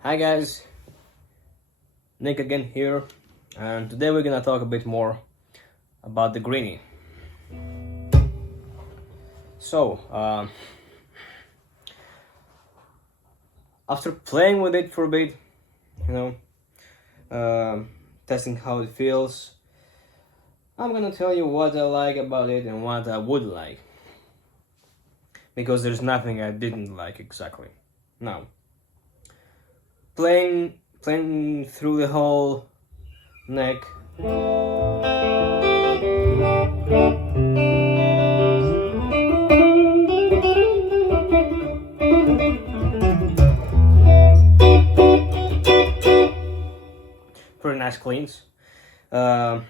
Hi guys, Nick again here, and today we're gonna talk a bit more about the Greeny. So, after playing with it for a bit, you know, testing how it feels, I'm gonna tell you what I like about it and what I would like, because there's nothing I didn't like exactly. Now, playing through the whole neck. Pretty nice cleans. The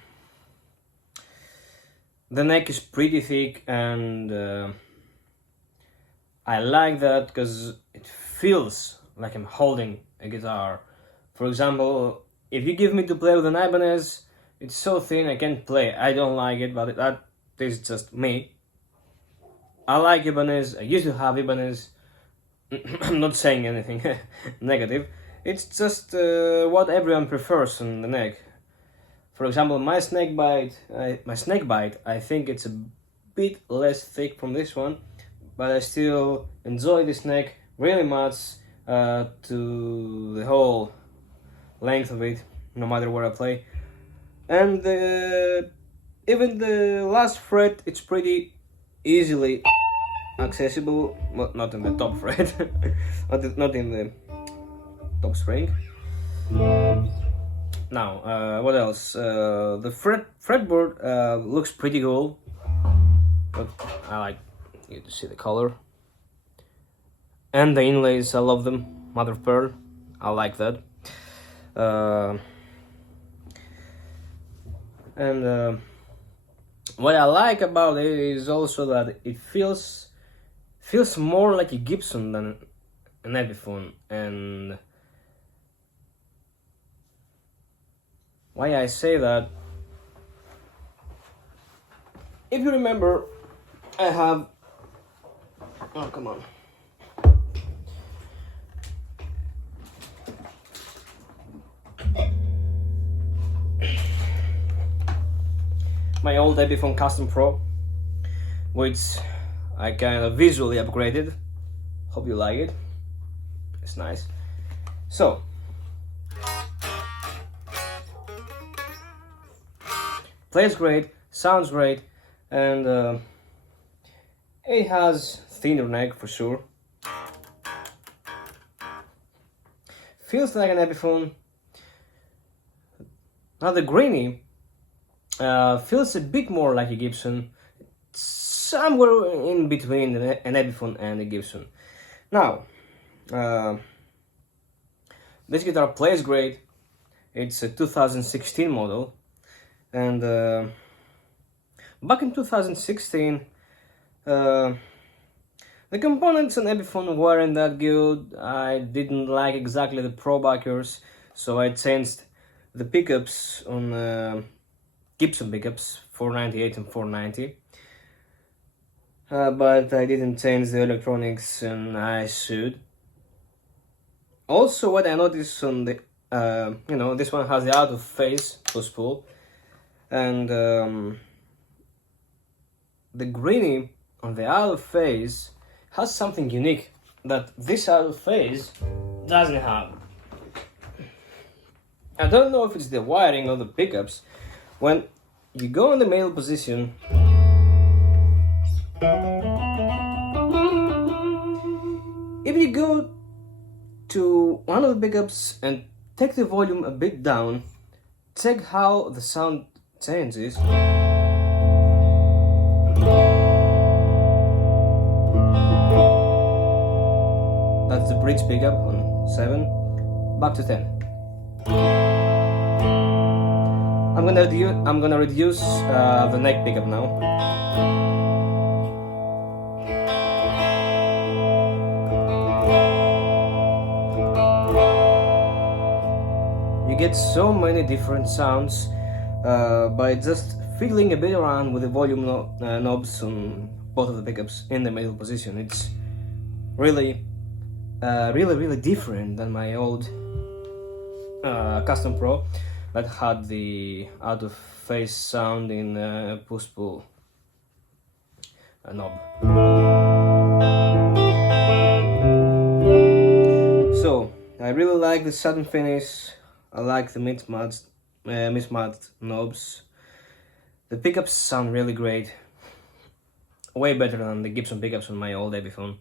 neck is pretty thick, and I like that because it feels like I'm holding a guitar. For example, if you give me to play with an Ibanez, it's so thin I can't play. I don't like it, but that is just me. I like Ibanez. I used to have Ibanez. I'm not saying anything negative. It's just what everyone prefers on the neck. For example, my snakebyte, I think it's a bit less thick from this one, but I still enjoy this neck really much to the whole length of it, no matter where I play. And even the last fret, it's pretty easily accessible. Well, not in the top fret, not in the top string. Now, what else? The fretboard looks pretty cool. But I like you to see the color. And the inlays, I love them. Mother of pearl, I like that. What I like about it is also that it feels more like a Gibson than an epiphone. And why I say that, if you remember, I have, oh come on, my old Epiphone Custom Pro, which I kind of visually upgraded. Hope you like it. It's nice. So, plays great, sounds great, and it has thinner neck for sure. Feels like an Epiphone. Now the Greeny feels a bit more like a Gibson, somewhere in between an Epiphone and a Gibson. Now, this guitar plays great. It's a 2016 model, and back in 2016, the components on Epiphone weren't that good. I didn't like exactly the pro-backers, so I changed the pickups on Gibson pickups, 498 and 490. But I didn't change the electronics, and I should. Also, what I noticed on the, this one has the out of phase push pull, and the Greeny on the out of phase has something unique that this out of phase doesn't have. I don't know if it's the wiring of the pickups. When you go in the middle position, if you go to one of the pickups and take the volume a bit down, check how the sound changes. That's the bridge pickup on 7, back to 10. I'm gonna reduce the neck pickup now. You get so many different sounds by just fiddling a bit around with the volume knobs on both of the pickups in the middle position. It's really really different than my old Custom Pro that had the out of phase sound in push pull knob. So I really like the satin finish. I like the mismatched knobs. The pickups sound really great, way better than the Gibson pickups on my old epiphone.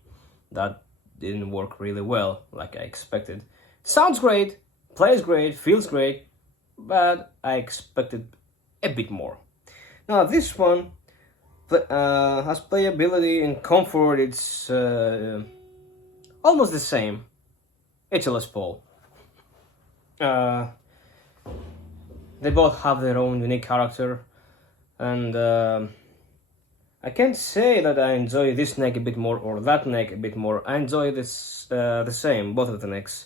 That didn't work really well like I expected. Sounds great, plays great, feels great, but I expected a bit more. Now this one has playability and comfort. It's almost the same. It's a Les Paul. They both have their own unique character, and I can't say that I enjoy this neck a bit more or that neck a bit more. I enjoy this the same, both of the necks.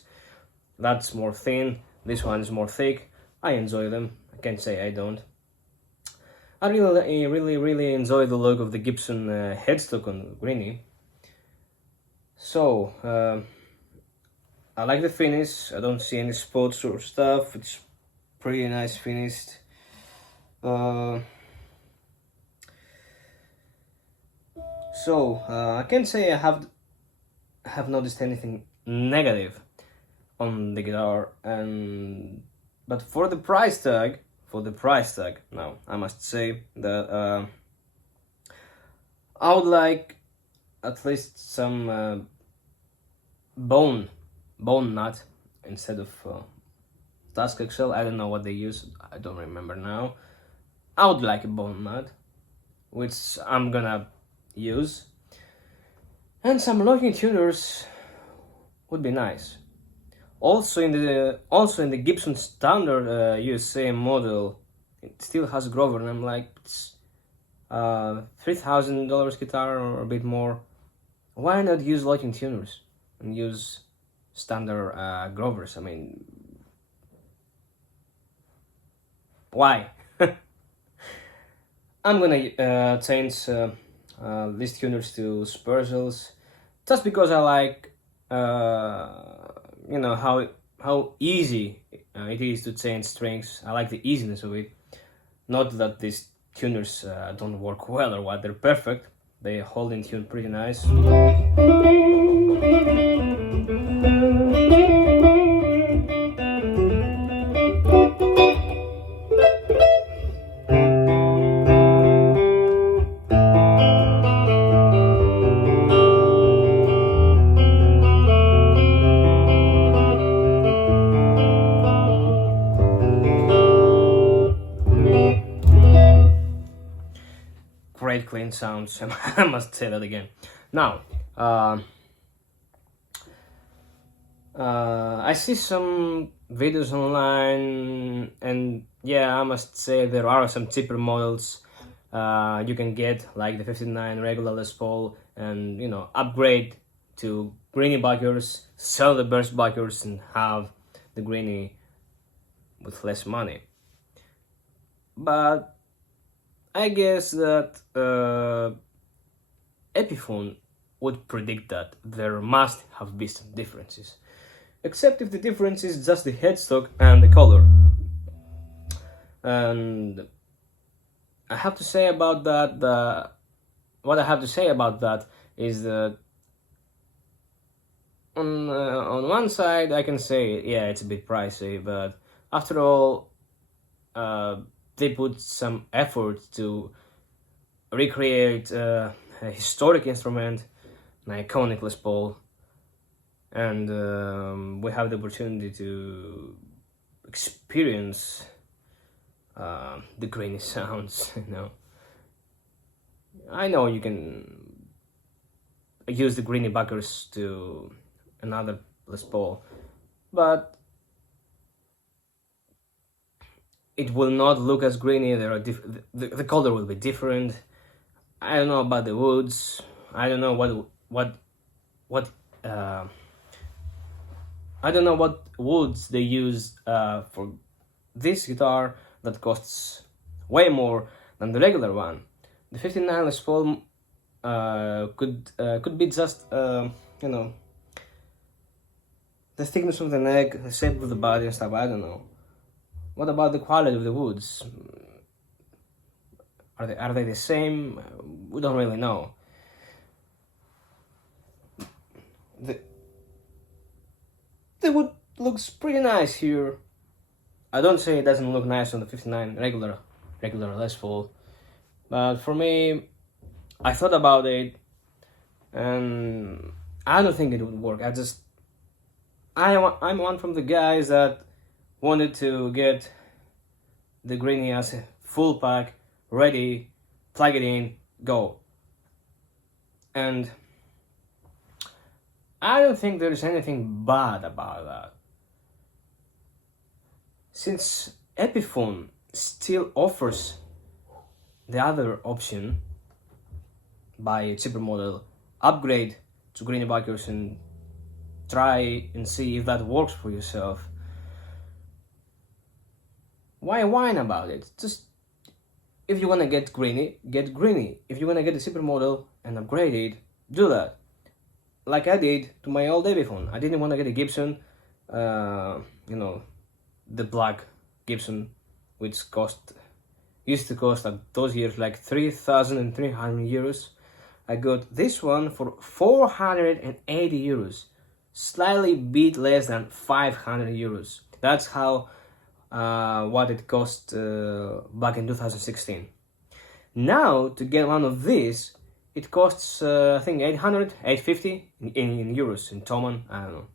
That's more thin, this one is more thick. I enjoy them, I can't say I don't. I really enjoy the look of the Gibson headstock on Greeny. So, I like the finish, I don't see any spots or stuff, it's pretty nice finished. I can't say I have noticed anything negative on the guitar, but for the price tag, now I must say that I would like at least some bone nut instead of Task XL. I don't know what they use, I don't remember now. I would like a bone nut, which I'm gonna use, and some locking tuners would be nice. Also in the Gibson standard USA model, it still has Grover, and I'm like, it's $3,000 guitar or a bit more. Why not use locking tuners and use standard Grovers? I mean, why? I'm gonna change these tuners to Spurzels, just because I like how easy it is to change strings. I like the easiness of it. Not that these tuners don't work well or what, they're perfect. They hold in tune pretty nice. Great clean sounds, I must say that again. Now, I see some videos online, and yeah, I must say there are some cheaper models you can get, like the 59 regular Les Paul, and upgrade to Greeny backers, sell the burst backers, and have the Greeny with less money. But I guess that epiphone would predict that there must have been some differences, except if the difference is just the headstock and the color. And I have to say about that, what I have to say about that is that on one side I can say, yeah, it's a bit pricey, but after all, they put some effort to recreate a historic instrument, an iconic Les Paul, and we have the opportunity to experience the Greeny sounds. I know you can use the Greeny backers to another Les Paul, but it will not look as Greeny. There are the color will be different. I don't know about the woods. I don't know I don't know what woods they use for this guitar that costs way more than the regular one. The 59 Les Paul could be just the thickness of the neck, the shape of the body and stuff, I don't know. What about the quality of the woods? Are they the same? We don't really know. The wood looks pretty nice here. I don't say it doesn't look nice on the 59 regular Les Paul, but for me, I thought about it, and I don't think it would work. I'm one from the guys that wanted to get the Greeny as a full pack, ready, plug it in, go. And I don't think there's anything bad about that. Since Epiphone still offers the other option, buy a cheaper model, upgrade to Greeny backers and try and see if that works for yourself. Why whine about it? Just, if you wanna get Greeny, get Greeny. If you wanna get a cheaper model and upgrade it, do that. Like I did to my old epiphone. I didn't want to get a Gibson, the black Gibson, which used to cost at those years like 3,300 euros. I got this one for 480 euros, slightly bit less than 500 euros. That's how what it cost back in 2016. Now to get one of these, it costs, I think, 800, 850 in euros, in Toman, I don't know.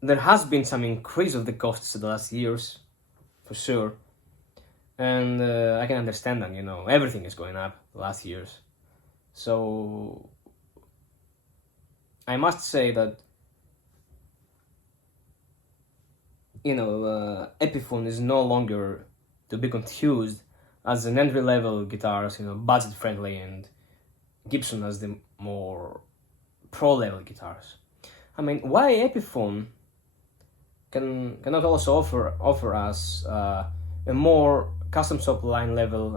There has been some increase of the costs the last years, for sure. And I can understand that, everything is going up the last years. So, I must say that, Epiphone is no longer to be confused as an entry-level guitars, budget-friendly, and Gibson as the more pro-level guitars. I mean, why Epiphone cannot also offer us a more custom shop line level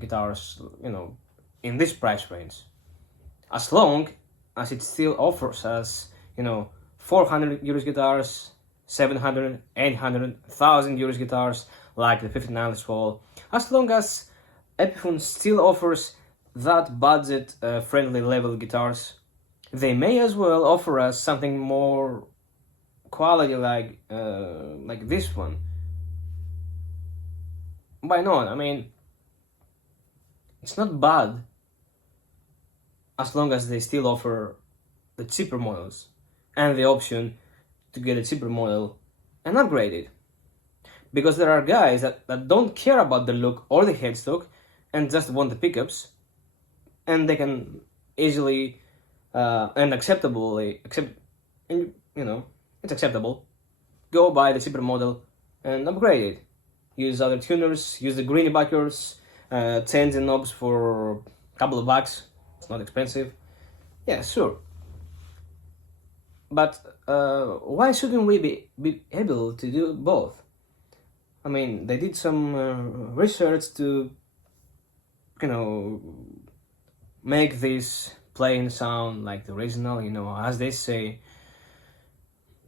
guitars, in this price range, as long as it still offers us, 400 euros guitars, 700, 800, 1,000 euros guitars, like the 59 Les Paul. As long as Epiphone still offers that budget-friendly level guitars, they may as well offer us something more quality like this one. Why not? I mean, it's not bad as long as they still offer the cheaper models and the option to get a cheaper model and upgrade it. Because there are guys that don't care about the look or the headstock and just want the pickups, and they can easily and acceptably it's acceptable, go buy the cheaper model and upgrade it. Use other tuners, use the Greeny backers, change the knobs for a couple of bucks, it's not expensive. Yeah, sure. But why shouldn't we be able to do both? I mean, they did some research to, make this playing sound like the original, as they say.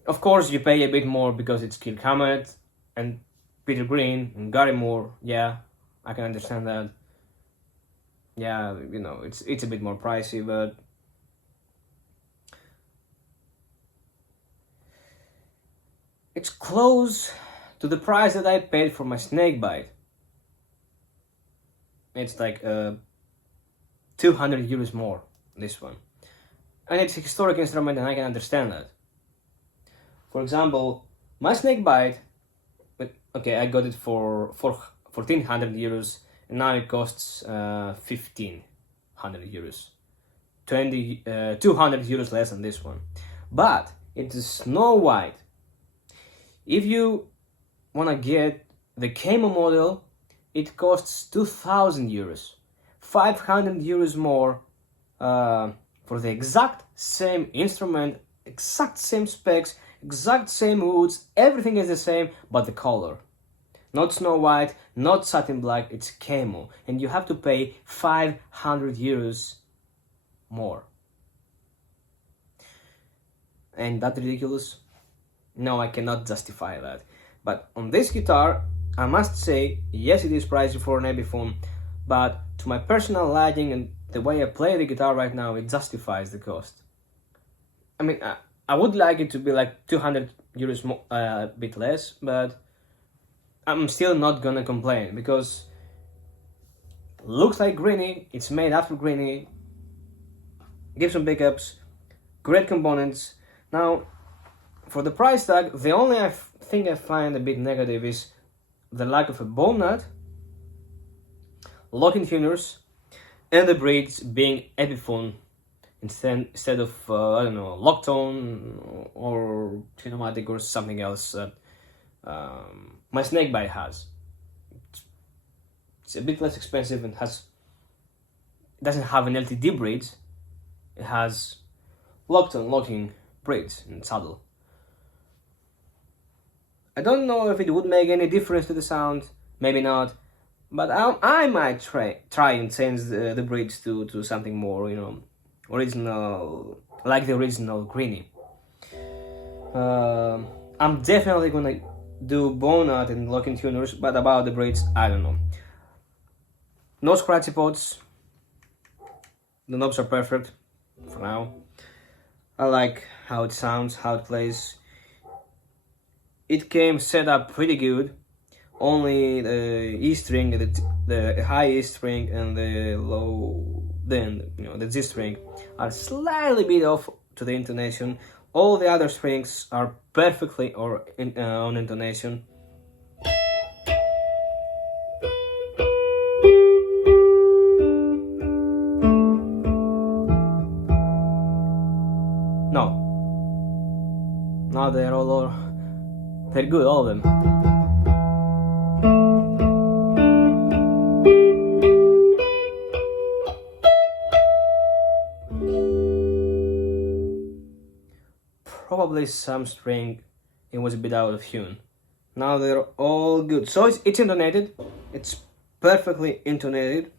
Of course, you pay a bit more because it's Kirk Hammett and Peter Green and Gary Moore. Yeah, I can understand that. Yeah, it's a bit more pricey, but it's close to the price that I paid for my snakebyte. It's like 200 euros more, this one. And it's a historic instrument and I can understand that. For example, my snakebyte, I got it for 1,400 euros and now it costs 1,500 euros. 200 euros less than this one. But it's a Snow White. If you wanna get the Camo model, it costs 2,000 euros, 500 euros more for the exact same instrument, exact same specs, exact same woods, everything is the same but the color. Not Snow White, not satin black, it's Camo, and you have to pay 500 euros more. ain't that ridiculous? No, I cannot justify that. But on this guitar, I must say, yes, it is pricey for an epiphone, but to my personal liking and the way I play the guitar right now, it justifies the cost. I mean, I would like it to be like 200 euros more, a bit less, but I'm still not gonna complain because it looks like Greeny, it's made after Greeny, gives some pickups, great components. Now, for the price tag, the only thing I find a bit negative is the lack of a bow nut, locking tuners, and the bridge being epiphone instead of I don't know, lock tone or pneumatic or something else that my snakebyte has. It's a bit less expensive and doesn't have an LTD bridge. It has lock tone locking bridge and saddle. I don't know if it would make any difference to the sound, maybe not, but I might try and change the bridge to something more, you know, original, like the original Greeny. I'm definitely gonna do bow nut and locking tuners, but about the bridge, I don't know. No scratchy pots, the knobs are perfect for now. I like how it sounds, how it plays. It came set up pretty good. Only the E string, the high E string, and the low, the G string are slightly bit off to the intonation. All the other strings are perfectly on intonation. No, they're good, all of them. Probably some string, it was a bit out of tune. Now they're all good. So it's intonated. It's perfectly intonated,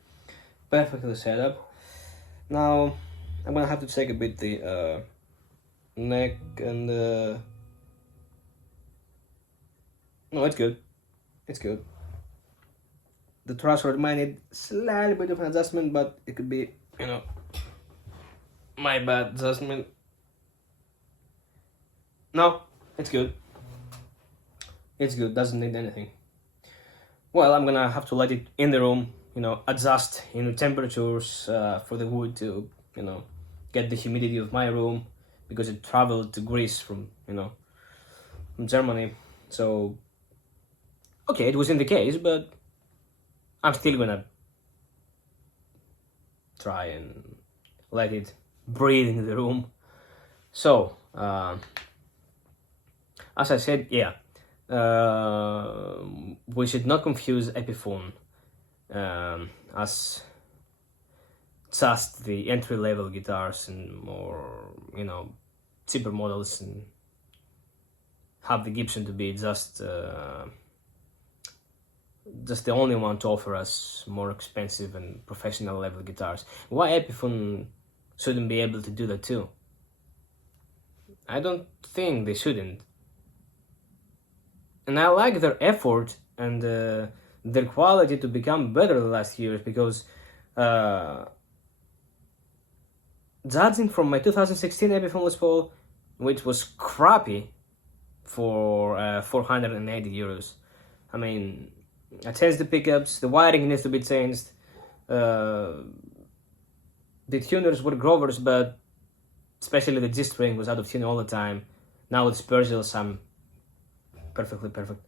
perfectly set up. Now I'm gonna have to check a bit the neck and no, it's good. It's good. The threshold might need slightly bit of an adjustment, but it could be, you know, my bad adjustment. No, it's good. It's good, doesn't need anything. Well, I'm gonna have to let it in the room, you know, adjust, you know, temperatures for the wood to, you know, get the humidity of my room, because it traveled to Greece from, you know, from Germany. So, okay, it was in the case, but I'm still gonna try and let it breathe in the room. So, as I said, yeah, we should not confuse epiphone as just the entry-level guitars and more, you know, cheaper models, and have the Gibson to be just the only one to offer us more expensive and professional level guitars. Why epiphone shouldn't be able to do that too? I don't think they shouldn't. And I like their effort and their quality to become better the last years, because judging from my 2016 epiphone Les Paul, which was crappy for 480 euros. I mean, I changed the pickups, the wiring needs to be changed, the tuners were grovers, but especially the G string was out of tune all the time. Now with Spurgills, I'm perfectly perfect.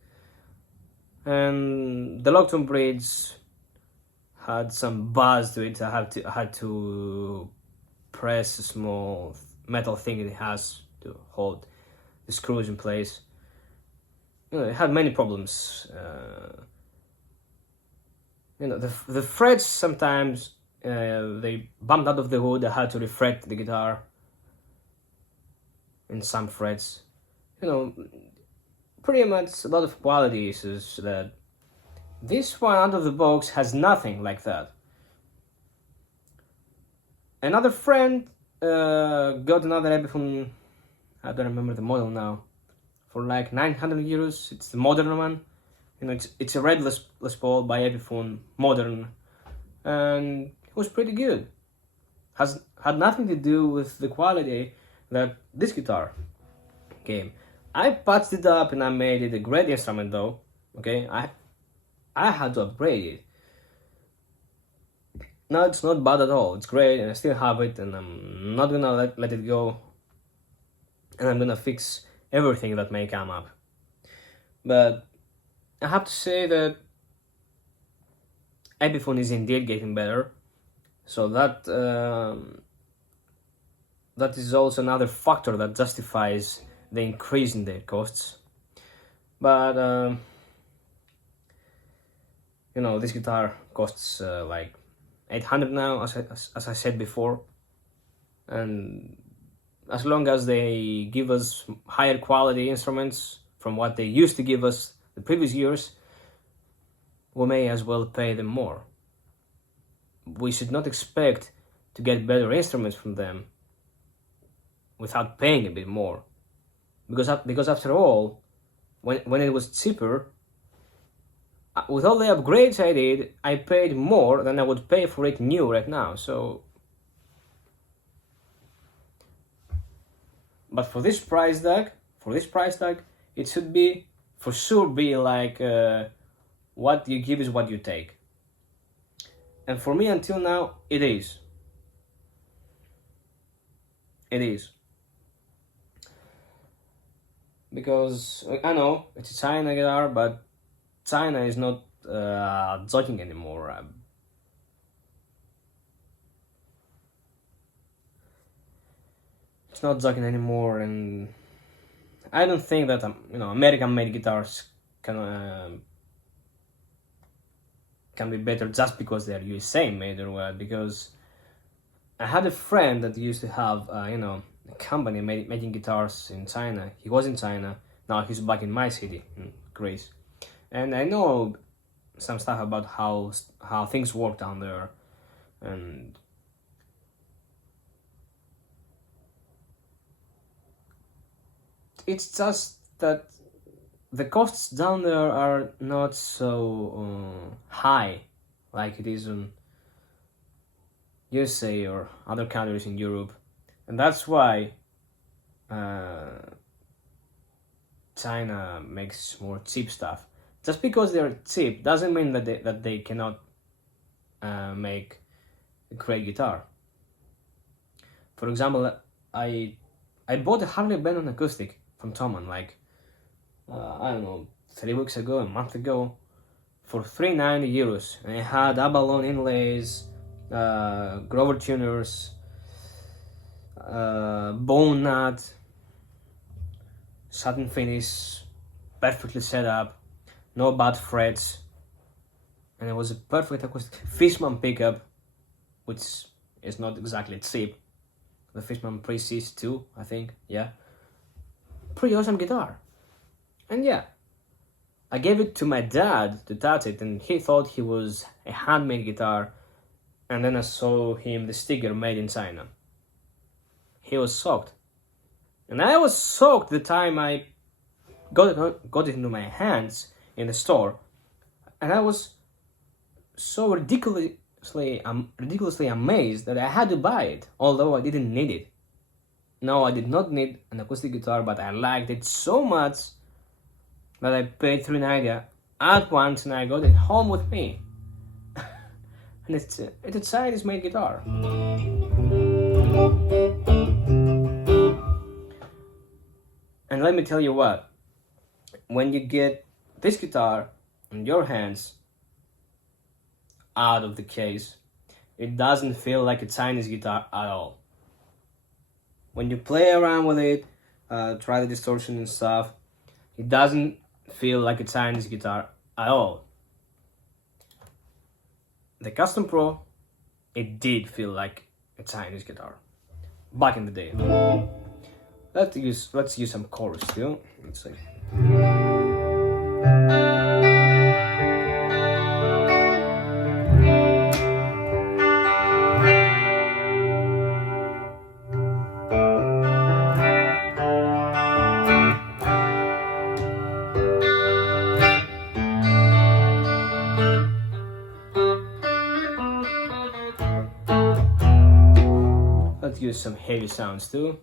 And the locked-on bridge had some buzz to it. I had to press a small metal thing it has to hold the screws in place. You know, it had many problems. You know, the frets sometimes they bumped out of the wood. I had to refret the guitar in some frets. You know, pretty much a lot of quality issues that this one out of the box has nothing like that. Another friend got another epiphone I don't remember the model now, for like 900 euros. It's the modern one. You know, it's a red Les Paul by Epiphone, modern, and it was pretty good. Had nothing to do with the quality that this guitar came. I patched it up and I made it a great instrument though. Okay, I had to upgrade it. No, it's not bad at all. It's great, and I still have it, and I'm not gonna let it go. And I'm gonna fix everything that may come up. But I have to say that Epiphone is indeed getting better. So that is also another factor that justifies the increase in their costs. But you know, this guitar costs like 800 now, as I said before, and as long as they give us higher quality instruments from what they used to give us the previous years, we may as well pay them more. We should not expect to get better instruments from them without paying a bit more, because after all, when it was cheaper, with all the upgrades I did, I paid more than I would pay for it new right now. So, but for this price tag, it should be for sure be like what you give is what you take. And for me, until now, it is. It is. Because I know it's a China guitar, but China is not joking anymore. It's not joking anymore, and I don't think that American-made guitars can be better just because they are USA made or what. Because I had a friend that used to have a company making guitars in China. He was in China. Now he's back in my city, in Greece. And I know some stuff about how things work down there, and it's just that the costs down there are not so high like it is in USA or other countries in Europe, and that's why China makes more cheap stuff. Just because they're cheap doesn't mean that they cannot make a great guitar. For example, I bought a Harley Benton acoustic from Thomann like I don't know, 3 weeks ago, a month ago, for 390 euros, and it had abalone inlays, Grover tuners, bone nut, satin finish, perfectly set up, no bad frets, and it was a perfect acoustic. Fishman pickup, which is not exactly cheap. The Fishman Pre-Cis 2, I think, yeah. Pretty awesome guitar. And yeah, I gave it to my dad to touch it, and he thought it was a handmade guitar, and then I saw him the sticker made in China. He was shocked. And I was shocked the time I got it into my hands in the store, and I was so ridiculously amazed that I had to buy it, although I didn't need it. No, I did not need an acoustic guitar, but I liked it so much that I paid $390 at once, and I got it home with me. And it's a Chinese-made guitar. And let me tell you what, when you get this guitar in your hands, out of the case, it doesn't feel like a Chinese guitar at all. When you play around with it, try the distortion and stuff, it doesn't feel like a Chinese guitar at all. The Custom Pro, it did feel like a Chinese guitar back in the day. Let's use some chorus too. Let's see. use some heavy sounds too.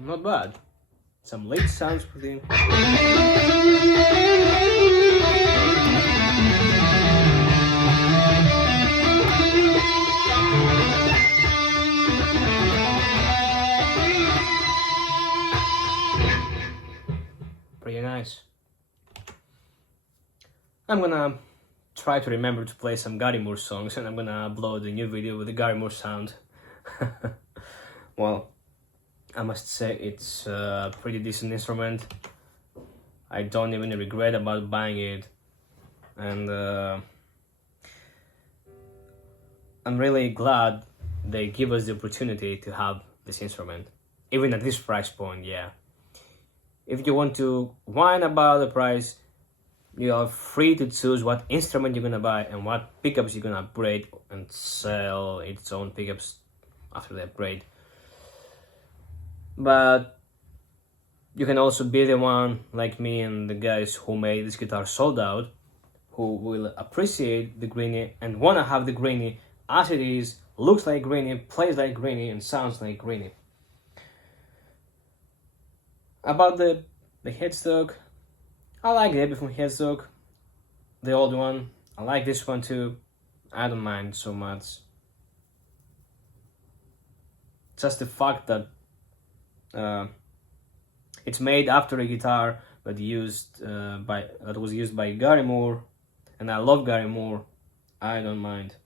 Not bad. Some late sounds with him. Pretty nice. I'm gonna try to remember to play some Gary Moore songs, and I'm gonna upload a new video with the Gary Moore sound. Well, I must say it's a pretty decent instrument. I don't even regret about buying it, and I'm really glad they give us the opportunity to have this instrument, even at this price point. Yeah, if you want to whine about the price, you are free to choose what instrument you're gonna buy and what pickups you're gonna upgrade and sell its own pickups after the upgrade. But you can also be the one, like me and the guys who made this guitar sold out, who will appreciate the Greeny and wanna have the Greeny as it is, looks like Greeny, plays like Greeny, and sounds like Greeny. About the headstock, I like the epiphone headstock, the old one. I like this one too. I don't mind so much. Just the fact that it's made after a guitar that was used by Gary Moore, and I love Gary Moore. I don't mind.